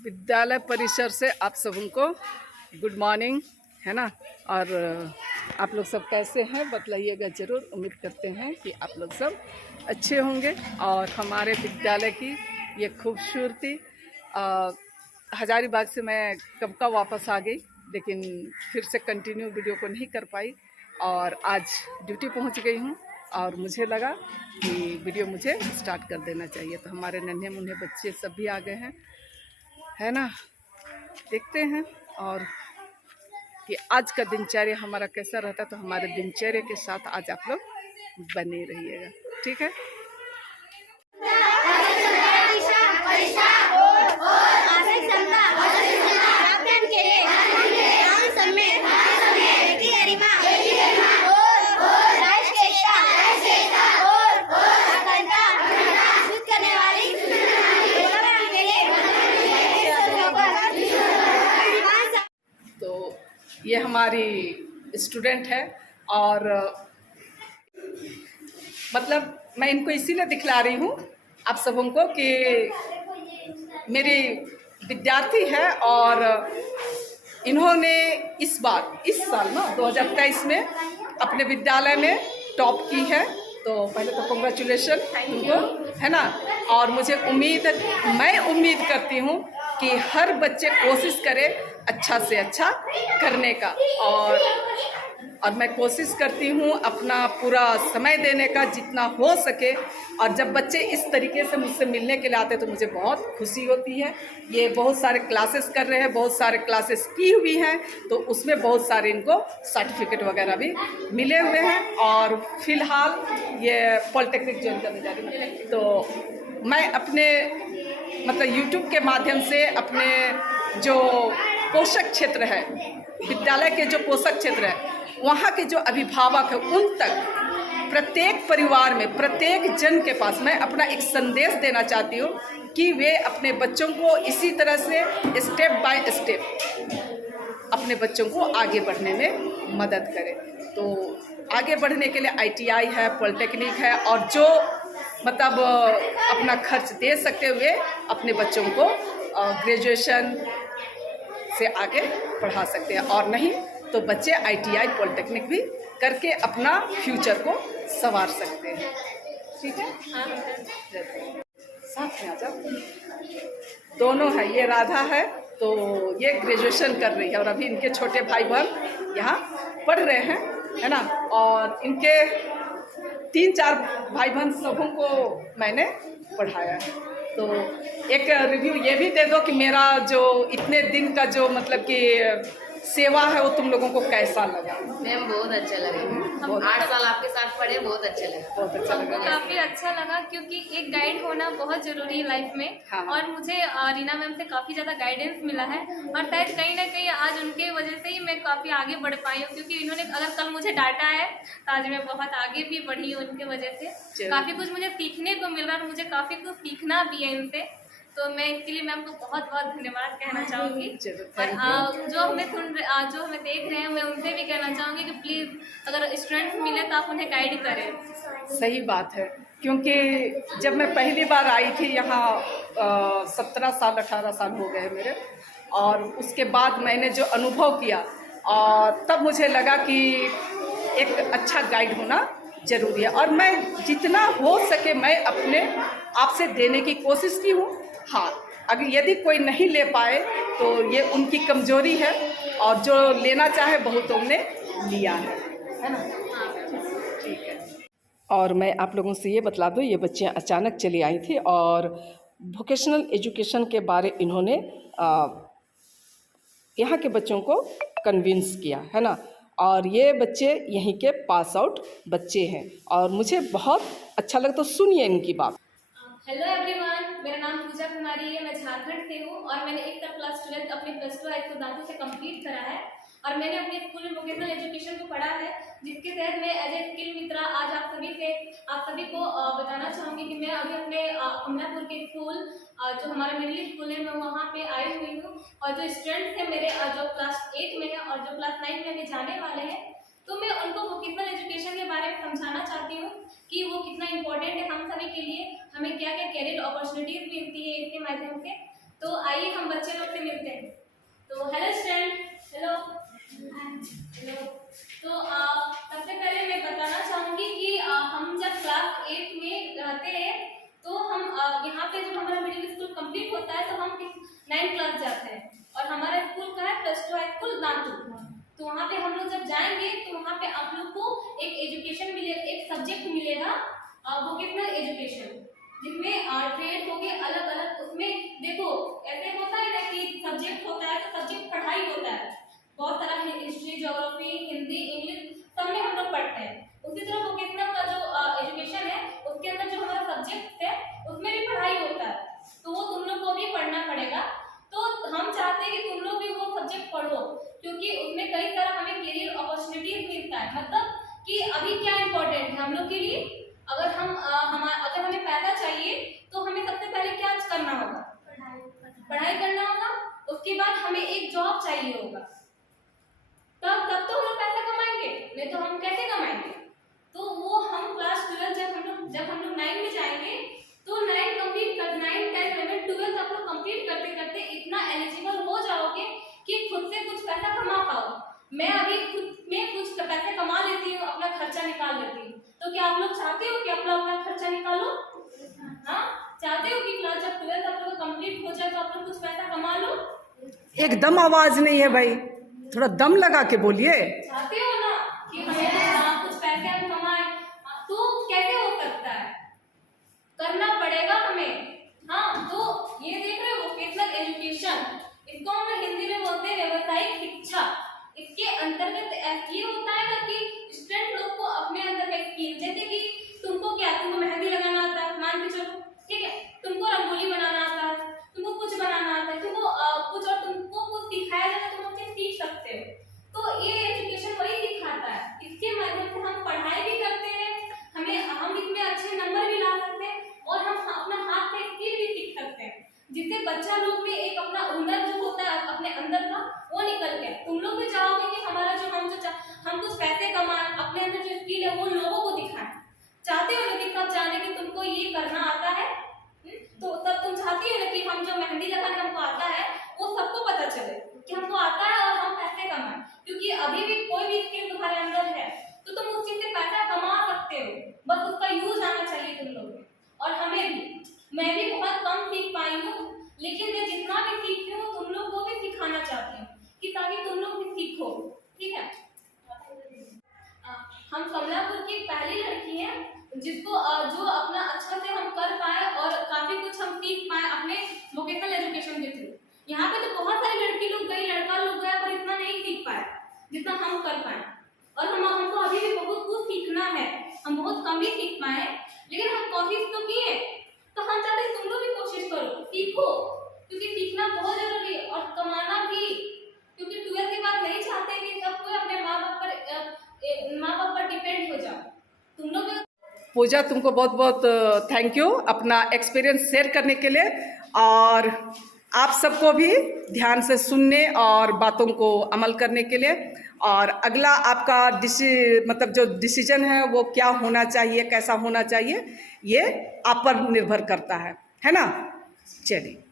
विद्यालय परिसर से आप सबको गुड मॉर्निंग, है ना। और आप लोग सब कैसे हैं बतलाइएगा ज़रूर। उम्मीद करते हैं कि आप लोग सब अच्छे होंगे। और हमारे विद्यालय की ये खूबसूरती, हजारीबाग से मैं कब का वापस आ गई, लेकिन फिर से कंटिन्यू वीडियो को नहीं कर पाई। और आज ड्यूटी पहुंच गई हूं और मुझे लगा कि वीडियो मुझे स्टार्ट कर देना चाहिए। तो हमारे नन्हे मुन्ने बच्चे सब भी आ गए हैं, है ना। देखते हैं और कि आज का दिनचर्या हमारा कैसा रहता है। तो हमारे दिनचर्या के साथ आज आप लोग बने रहिएगा, ठीक है। ये हमारी स्टूडेंट है और मतलब मैं इनको इसीलिए दिखला रही हूँ आप सबों को कि मेरी विद्यार्थी है और इन्होंने इस साल ना 2023 में अपने विद्यालय में टॉप की है। तो पहले तो कॉन्ग्रेचुलेशन उनको, है ना। और मैं उम्मीद करती हूँ कि हर बच्चे कोशिश करे अच्छा से अच्छा करने का। और मैं कोशिश करती हूँ अपना पूरा समय देने का जितना हो सके। और जब बच्चे इस तरीके से मुझसे मिलने के लिए आते हैं तो मुझे बहुत खुशी होती है। ये बहुत सारे क्लासेस कर रहे हैं, बहुत सारे क्लासेस की हुई हैं, तो उसमें बहुत सारे इनको सर्टिफिकेट वगैरह भी मिले हुए हैं। और फिलहाल ये पॉलिटेक्निक ज्वाइन करने जा रही है। तो मैं अपने मतलब यूट्यूब के माध्यम से अपने जो पोषक क्षेत्र है, विद्यालय के जो पोषक क्षेत्र है, वहाँ के जो अभिभावक है उन तक, प्रत्येक परिवार में, प्रत्येक जन के पास मैं अपना एक संदेश देना चाहती हूँ कि वे अपने बच्चों को इसी तरह से स्टेप बाय स्टेप अपने बच्चों को आगे बढ़ने में मदद करें। तो आगे बढ़ने के लिए ITI है, पॉलिटेक्निक है, और जो मतलब अपना खर्च दे सकते हुए अपने बच्चों को ग्रेजुएशन से आगे पढ़ा सकते हैं। और नहीं तो बच्चे ITI पॉलिटेक्निक भी करके अपना फ्यूचर को संवार सकते हैं, ठीक है। साथ में आ जाओ। दोनों है, ये राधा है तो ये ग्रेजुएशन कर रही है और अभी इनके छोटे भाई बहन यहाँ पढ़ रहे हैं, है ना। और इनके 3-4 भाई बहन सबों को मैंने पढ़ाया है। तो एक रिव्यू ये भी दे दो कि मेरा जो इतने दिन का जो मतलब कि सेवा है वो तुम लोगों को कैसा लगा। मैम बहुत अच्छा लगा। हम 8 साल आपके साथ पढ़े, बहुत अच्छा लगा। बहुत अच्छा लगा। काफी अच्छा लगा क्योंकि एक गाइड होना बहुत जरूरी है लाइफ में। हाँ। और मुझे रीना मैम से काफी ज्यादा गाइडेंस मिला है और शायद कहीं ना कहीं आज उनके वजह से ही मैं काफी आगे बढ़ पाई हूँ। क्योंकि इन्होंने अगर कल मुझे डांटा है तो आज मैं बहुत आगे भी बढ़ी हूँ उनके वजह से। काफी कुछ मुझे सीखने को मिल रहा है और मुझे काफी कुछ सीखना भी है इनसे। तो मैं इसके लिए मैम को बहुत बहुत धन्यवाद कहना चाहूँगी। और जो हमें देख रहे हैं मैं उनसे भी कहना चाहूँगी कि प्लीज़ अगर स्टूडेंट्स मिले तो आप उन्हें गाइड करें। सही बात है, क्योंकि जब मैं पहली बार आई थी यहाँ 17 साल 18 साल हो गए मेरे। और उसके बाद मैंने जो अनुभव किया और तब मुझे लगा कि एक अच्छा गाइड होना ज़रूरी है। और मैं जितना हो सके मैं अपने आप से देने की कोशिश की हूँ। हाँ, अगर यदि कोई नहीं ले पाए तो ये उनकी कमजोरी है, और जो लेना चाहे बहुतों ने लिया है ना। ठीक है। और मैं आप लोगों से ये बतला दूँ, ये बच्चे अचानक चली आई थी और वोकेशनल एजुकेशन के बारे इन्होंने यहाँ के बच्चों को कन्विंस किया, है ना। और ये बच्चे यहीं के पास आउट बच्चे हैं और मुझे बहुत अच्छा लगा। तो सुनिए इनकी बात। हेलो एवरीवन, मेरा नाम पूजा कुमारी है। मैं झारखंड से हूँ और मैंने 1 क्लास 12 अपने +2 हाई स्कूल दादू से कंप्लीट करा है। और मैंने अपने स्कूल में वोकेशनल एजुकेशन को पढ़ा है, जिसके तहत मैं एज ए स्किल मित्रा आज आप सभी को बताना चाहूँगी कि मैं अभी अपने अमलापुर के स्कूल जो हमारा मिडिल स्कूल है मैं वहाँ पे आई हुई हूँ। और जो स्टूडेंट्स हैं मेरे जो क्लास 8 में है और जो क्लास 9 में अभी जाने वाले हैं, तो मैं उनको वोकेशनल एजुकेशन के बारे में समझाना चाहती हूँ कि वो कितना इम्पोर्टेंट है हम सभी के लिए, हमें क्या क्या कैरियर अपॉर्चुनिटीज़ मिलती है इसके माध्यम से। तो आइए हम बच्चे लोग से मिलते हैं। तो हेलो स्टूडेंट, हेलो हेलो। तो सबसे पहले मैं बताना चाहूँगी कि हम जब क्लास 8 में रहते हैं तो हम यहाँ पे जब हमारा मिडिल स्कूल कंप्लीट होता है तो हम 9th क्लास जाते हैं और हमारा स्कूल का है +2 हाई स्कूल दांतू। तो वहाँ पे हम लोग जब जाएंगे तो वहाँ पे आप लोग को एक एजुकेशन मिलेगा, एक सब्जेक्ट मिलेगा वोकेशनल एजुकेशन, जिसमें ट्रेड हो गए अलग अलग। उसमें देखो ऐसे होता है ना कि सब्जेक्ट होता है तो सब्जेक्ट पढ़ाई होता है, बहुत सारा हिस्ट्री, ज्योग्राफी, हिंदी, इंग्लिश सब में हम लोग पढ़ते हैं। उसी तरह वोकेशनल का जो एजुकेशन है उसके अंदर जो हमारा सब्जेक्ट है उसमें भी पढ़ाई होता है, तो वो तुम लोग को भी पढ़ना पड़ेगा। तो हम चाहते हैं कि तुम लोग भी वो सब्जेक्ट पढ़ो, क्योंकि उसमें कई तरह हमें करियर अपॉर्चुनिटीज मिलता है। मतलब कि अभी क्या इम्पोर्टेंट है हम लोग के लिए, अगर अगर हमें पैसा चाहिए तो हमें सबसे पहले क्या करना होगा, पढ़ाई करना होगा। उसके बाद हमें एक जॉब चाहिए होगा, तब तो हम लोग पैसा कमाएंगे, नहीं तो हम कैसे कमाएंगे। तो वो हम क्लास 12 जब हम लोग 9 में जाएंगे तो 9 कंप्लीट कर 9, 10, 11, 12 आप लोग कंप्लीट करते करते इतना एलिजिबल हो जाओगे कि खुद से कुछ पैसा कमा पाओ। मैं अभी खुद में कुछ पैसे कमा लेती हूँ, अपना खर्चा निकाल लेती हूँ। तो क्या आप लोग चाहते हो कि अपना खर्चा निकालो? हाँ, चाहते हो कि क्लास जब 12 आप लोग कंप्लीट हो जाए तो आप लोग कुछ पैसा कमा लो? एकदम आवाज नहीं है भाई, थोड़ा दम लगा के बोलिए। चाहते हो ना कि हमें कुछ पैसे हम कमाए, तो कैसे हो सकता है? करना पड़ेगा हमें। हाँ, तो ये देख रहे हो वोकेशनल एजुकेशन, इसको हम हिंदी में बोलते हैं व्यावसायिक शिक्षा। इसके अंतर्गत ये होता है ना कि स्टूडेंट लोग को अपने अंदर का स्किल, जैसे कि तुमको मेहंदी लगाना आता है, मान के चलो, ठीक है, तुमको रंगोली बनाना आता है, तुमको कुछ बनाना आता है, तुमको कुछ और तुमको कुछ सिखाया जाता है, तुम उससे सीख सकते हो। तो ये एजुकेशन वही सिखाता है। इसके माध्यम से हम पढ़ाई भी करते हैं, हम इसमें अच्छे नंबर भी ला सकते हैं और हम अपना हाथ का स्किल भी सीख सकते हैं, जिससे बच्चा लोग में एक अपना हुनर जो होता है अपने अंदर का वो निकल के तुम लोग भी चाहोगे कि हमारा जो हम कुछ पैसे कमाएं, अपने अंदर जो स्किल है वो लोगों को दिखाएं। चाहते हो ना कि सब जाने कि तुमको ये करना आता है, तो तब तुम चाहती हो ना कि हम जो मेहंदी लगाना हमको आता है वो सबको पता चले कि हमको आता है और हम पैसे कमाएं। क्योंकि अभी भी कोई भी स्किल तुम्हारे अंदर है तो तुम उस चीज से पैसा कमा सकते हो, बस उसका यूज आना चाहिए तुम लोग में। और हमें भी, मैं भी बहुत कम सीख पाई हूँ, लेकिन मैं जितना भी सीखी हूँ तुम लोग को भी सिखाना चाहती हूँ कि ताकि तुम लोग भी सीखो, ठीक है। हम कमलापुर की पहली लड़की हैं जिसको जो अपना अच्छा से हम कर पाए और काफी कुछ हम सीख पाए अपने वोकेशनल एजुकेशन के थ्रू। यहाँ पे तो बहुत सारी लड़की लोग गई, लड़का लोग गया, पर इतना नहीं सीख पाए जितना हम कर पाए। और हमको अभी भी बहुत कुछ सीखना है, हम बहुत कम ही सीख पाए, लेकिन हम कोशिश तो किए। तो हम चाहते हैं तुम लोग भी कोशिश करो, सीखो, क्योंकि सीखना बहुत जरूरी है और कमाना भी, क्योंकि 12 के बाद नहीं चाहते कि सब कोई अपने माँ बाप पर डिपेंड हो जाओ। तुम लोग पूजा, तुमको बहुत बहुत थैंक यू अपना एक्सपीरियंस शेयर करने के लिए, और आप सबको भी ध्यान से सुनने और बातों को अमल करने के लिए। और अगला आपका मतलब जो डिसीजन है वो क्या होना चाहिए, कैसा होना चाहिए, ये आप पर निर्भर करता है ना। चलिए।